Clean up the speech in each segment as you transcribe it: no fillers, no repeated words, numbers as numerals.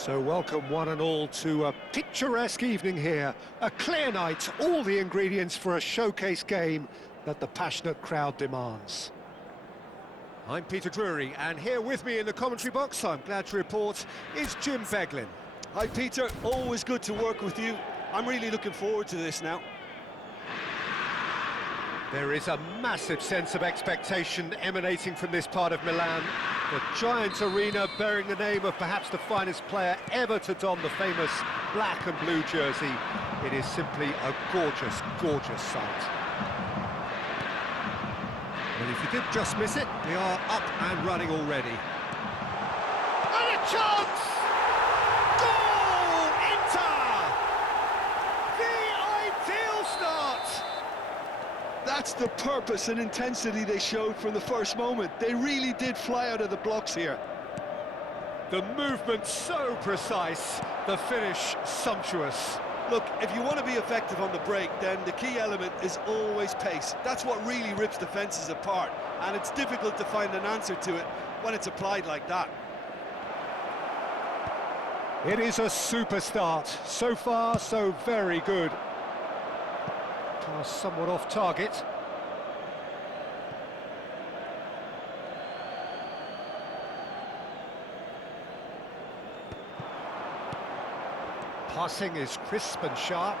So welcome one and all to a picturesque evening here. A clear night, all the ingredients for a showcase game that the passionate crowd demands. I'm Peter Drury, and here with me in the commentary box, I'm glad to report, is Jim Beglin. Hi Peter, always good to work with you. I'm really looking forward to this now. There is a massive sense of expectation emanating from this part of Milan. The giant arena bearing the name of perhaps the finest player ever to don the famous black and blue jersey. It is simply a gorgeous, gorgeous sight. And if you did just miss it, we are up and running already. And a chance! Goal! Inter! The ideal start! That's the purpose and intensity they showed from the first moment. They really did fly out of the blocks here. The movement so precise, the finish sumptuous. Look, if you want to be effective on the break, then the key element is always pace. That's what really rips defences apart, and it's difficult to find an answer to it when it's applied like that. It is a super start. So far, so very good. Pass somewhat off target. Passing is crisp and sharp.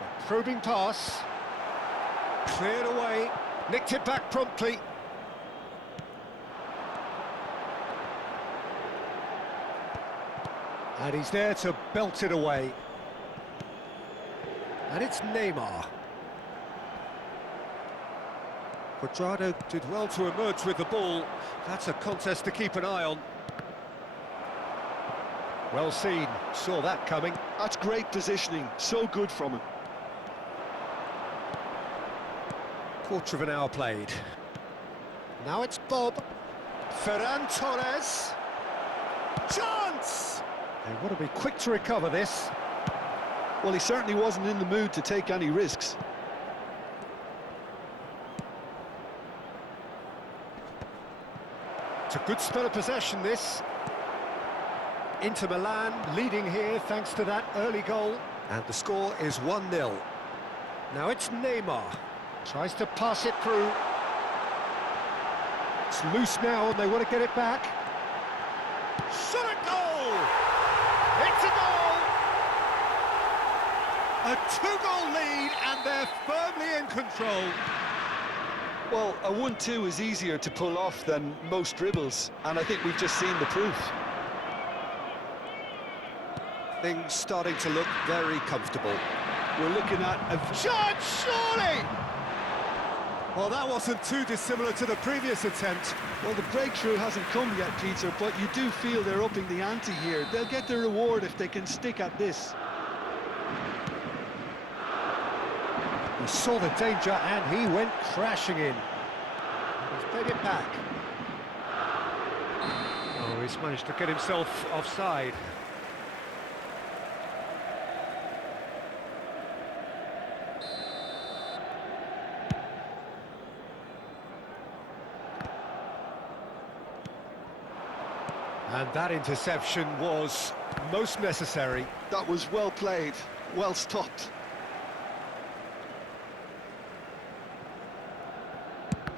A probing pass. Cleared away, nicked it back promptly. And he's there to belt it away. And it's Neymar. Quadrado did well to emerge with the ball. That's a contest to keep an eye on. Well seen, saw that coming. That's great positioning, so good from him. Quarter of an hour played. Now it's Bob. Ferran Torres. Chance! They want to be quick to recover this. Well, he certainly wasn't in the mood to take any risks. It's a good spell of possession, this. Inter Milan leading here thanks to that early goal. And the score is 1-0. Now it's Neymar. Tries to pass it through. It's loose now and they want to get it back. Shot at goal! It's a goal! A two-goal lead and they're firmly in control. Well, a 1-2 is easier to pull off than most dribbles, and I think we've just seen the proof. Things starting to look very comfortable. We're looking at a chance, surely! Well, that wasn't too dissimilar to the previous attempt. Well, the breakthrough hasn't come yet, Peter, but you do feel they're upping the ante here. They'll get their reward if they can stick at this. He saw the danger and he went crashing in. He's played it back. Oh, he's managed to get himself offside. And that interception was most necessary. That was well played, well stopped.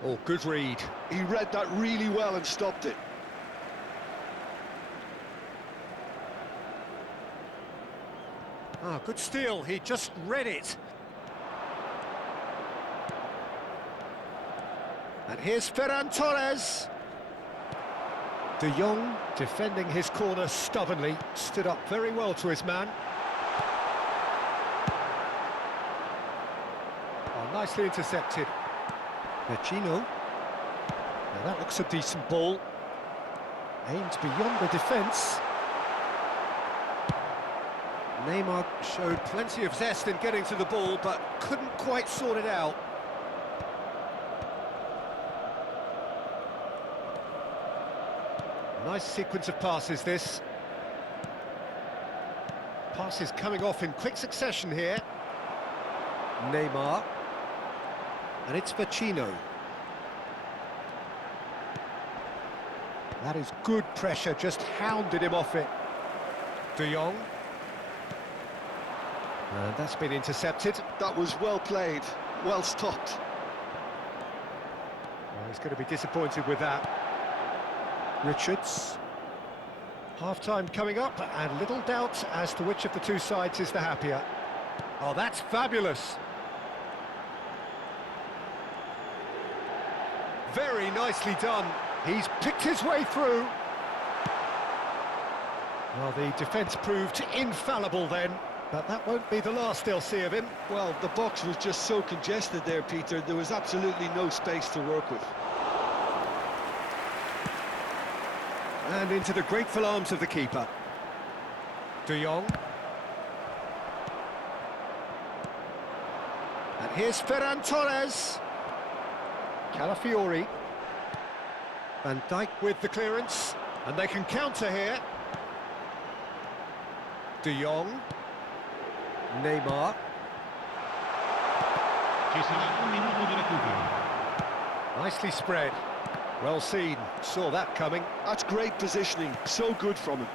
Oh, good read. He read that really well and stopped it. Ah, good steal, he just read it. And here's Ferran Torres. De Jong, defending his corner stubbornly, stood up very well to his man. Oh, nicely intercepted. Vecino. Now that looks a decent ball. Aimed beyond the defence. Neymar showed plenty of zest in getting to the ball, but couldn't quite sort it out. Nice sequence of passes, this. Passes coming off in quick succession here. Neymar. And it's Vecino. That is good pressure, just hounded him off it. De Jong. And that's been intercepted. That was well played, well stopped. Well, he's going to be disappointed with that. Richards. Half-time coming up, and little doubt as to which of the two sides is the happier. Oh, that's fabulous. Very nicely done. He's picked his way through. Well, the defence proved infallible then, but that won't be the last they'll see of him. Well, the box was just so congested there, Peter. There was absolutely no space to work with. And into the grateful arms of the keeper. De Jong. And here's Ferran Torres. Calafiori. Van Dijk with the clearance. And they can counter here. De Jong. Neymar. Nicely spread. Well seen, saw that coming. That's great positioning, so good from him.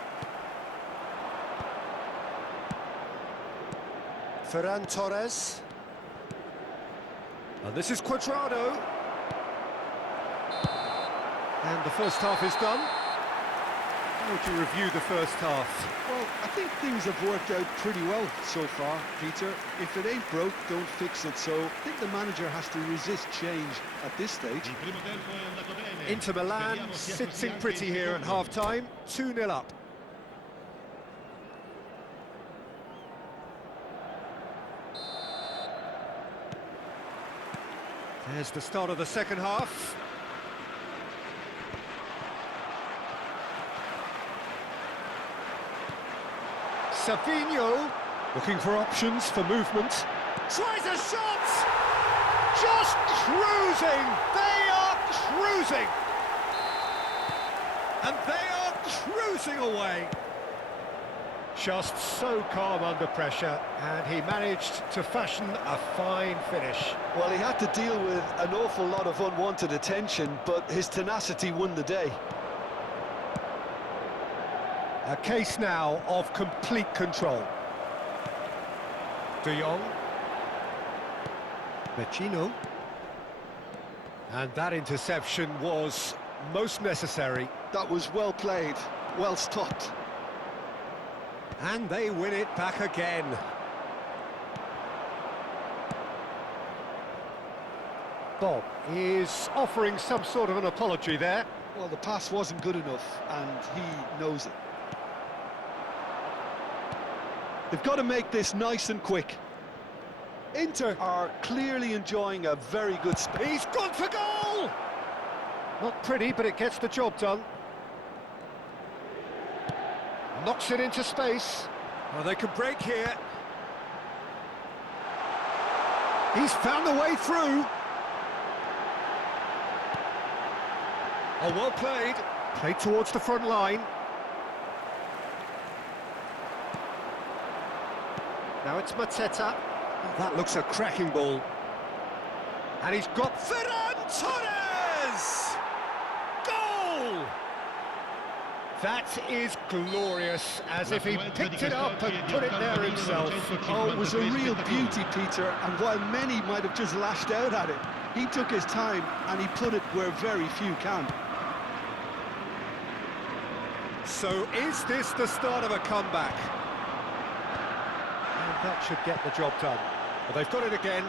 Ferran Torres. And this is Cuadrado. And the first half is done. How would you review the first half? Well, I think things have worked out pretty well so far, Peter. If it ain't broke, don't fix it. So I think the manager has to resist change at this stage. Inter Milan sitting pretty here at half-time, 2-0 up. There's the start of the second half. Savinho looking for options for movement. Tries a shot! Just cruising! They are cruising! And they are cruising away! Just so calm under pressure, and he managed to fashion a fine finish. Well, he had to deal with an awful lot of unwanted attention, but his tenacity won the day. A case now of complete control. De Jong. Vecino. And that interception was most necessary. That was well played, well stopped. And they win it back again. Bob is offering some sort of an apology there. Well, the pass wasn't good enough, and he knows it. They've got to make this nice and quick. Inter are clearly enjoying a very good spin. He's gone for goal! Not pretty, but it gets the job done. Knocks it into space. Well, they can break here. He's found a way through. Oh, well played. Played towards the front line. Now it's Mateta. Oh, that looks a cracking ball. And he's got Ferran Torres! Goal! That is glorious, as if he picked it up and put it there himself. Oh, it was a real beauty, Peter, and while many might have just lashed out at it, he took his time and he put it where very few can. So is this the start of a comeback? And that should get the job done. But they've got it again.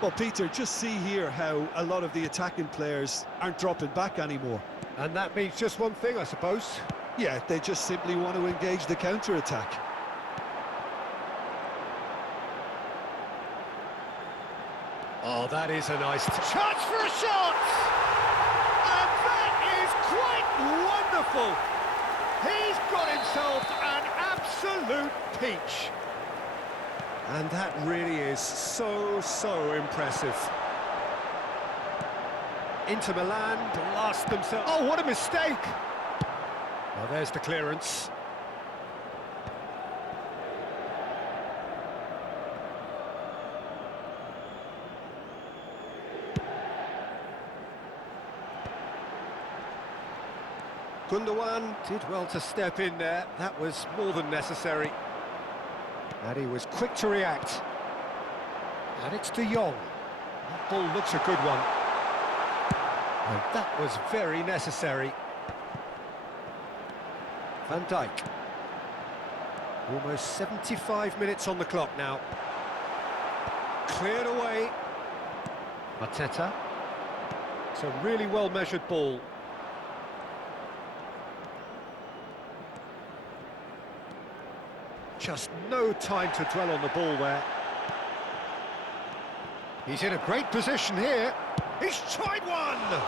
Well, Peter, just see here how a lot of the attacking players aren't dropping back anymore. And that means just one thing, I suppose. Yeah, they just simply want to engage the counter-attack. Oh, that is a nice chance for a shot! And that is quite wonderful! He's got himself an absolute peach. And that really is so impressive. Inter Milan blast themselves. Oh, what a mistake! Well, there's the clearance. Gundogan did well to step in there. That was more than necessary. And he was quick to react. And it's De Jong. That ball looks a good one. And that was very necessary. Van Dijk. Almost 75 minutes on the clock now. Cleared away. Mateta. It's a really well-measured ball. Just no time to dwell on the ball there. He's in a great position here. He's tried one!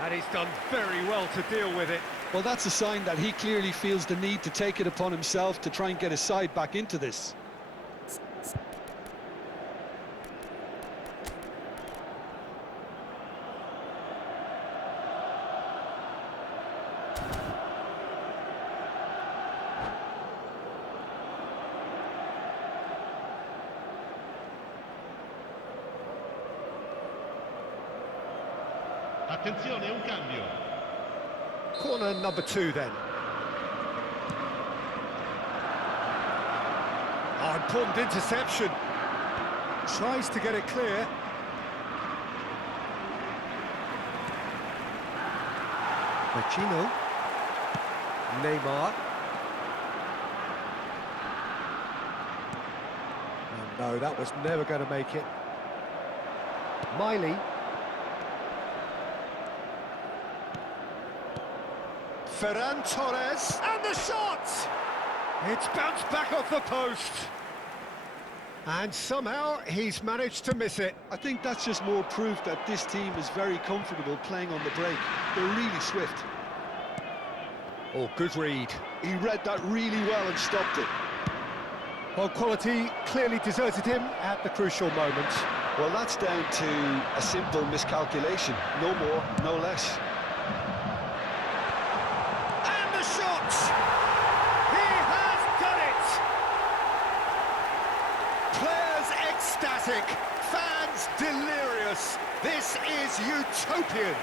And he's done very well to deal with it. Well, that's a sign that he clearly feels the need to take it upon himself to try and get his side back into this. Attenzione, un cambio. Corner number 2 then. Oh, important interception. Tries to get it clear. Vecino. Neymar. Oh no, that was never going to make it. Miley. Ferran Torres, and the shot! It's bounced back off the post. And somehow he's managed to miss it. I think that's just more proof that this team is very comfortable playing on the break. They're really swift. Oh, good read. He read that really well and stopped it. Well, quality clearly deserted him at the crucial moment. Well, that's down to a simple miscalculation. No more, no less. Ecstatic, fans delirious. This is utopian.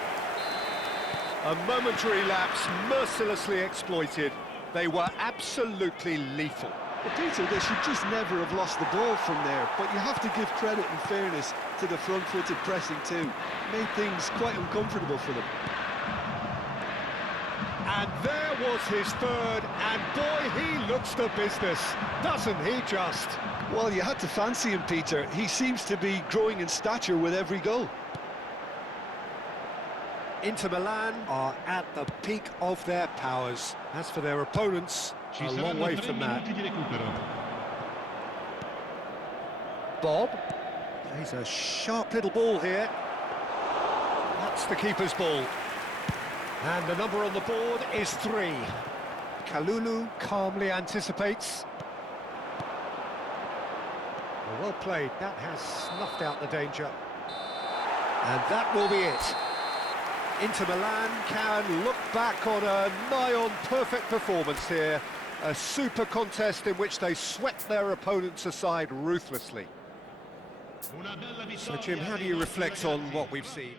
A momentary lapse mercilessly exploited. They were absolutely lethal. But Peter, they should just never have lost the ball from there, but you have to give credit and fairness to the front-footed pressing too. Made things quite uncomfortable for them. And there was his third, and boy, he looks the business, doesn't he just? Well, you had to fancy him, Peter. He seems to be growing in stature with every goal. Inter Milan are at the peak of their powers. As for their opponents, a long way from that. Bob plays a sharp little ball here. That's the keeper's ball. And the number on the board is 3. Kalulu calmly anticipates. Well played, that has snuffed out the danger. And that will be it. Inter Milan can look back on a nigh-on perfect performance here. A super contest in which they swept their opponents aside ruthlessly. So Jim, how do you reflect on what we've seen?